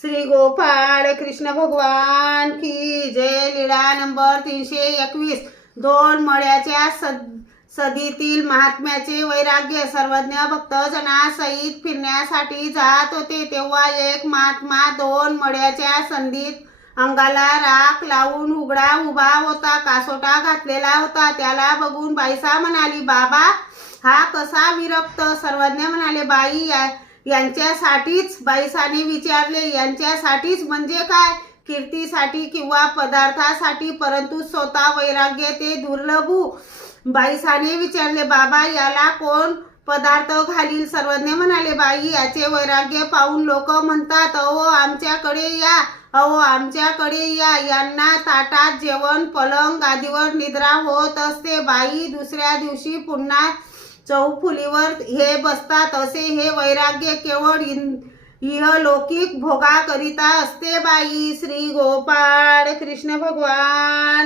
श्री गोपाळ कृष्ण भगवान की जय लीळा नंबर तीनशे एकवीस. दोन मळ्याच्या सद सदीतील महात्म्याचे वैराग्य सर्वज्ञ भक्तजनासहित फिरण्यासाठी जात होते. तेव्हा एक महात्मा दोन मळ्याच्या संधीत अंगाला राख लावून उघडा उभा होता. कासोटा घातलेला होता. त्याला बघून बाईसा म्हणाली बाबा हा कसा विरक्त? सर्वज्ञ म्हणाले बाई या- यांच्यासाठीच बाईसाने विचारले यांच्यासाठीच म्हणजे काय? कीर्तीसाठी किंवा पदार्थासाठी परंतु स्वतः वैराग्य ते दुर्लभू. बाईसाने विचारले बाबा याला कोण पदार्थ घालील? सर्वज्ञ म्हणाले बाई याचे वैराग्य पाहून लोक म्हणतात अहो आमच्याकडे या अहो आमच्याकडे या यांना ताटात जेवण पलंग गादीवर निद्रा होत असते. बाई दुसऱ्या दिवशी पुन्हा चौफुलीवर हे बसतात. असे हे वैराग्य केवळ इहलौकिक भोगाकरिता असते बाई. श्री गोपाळ कृष्ण भगवान.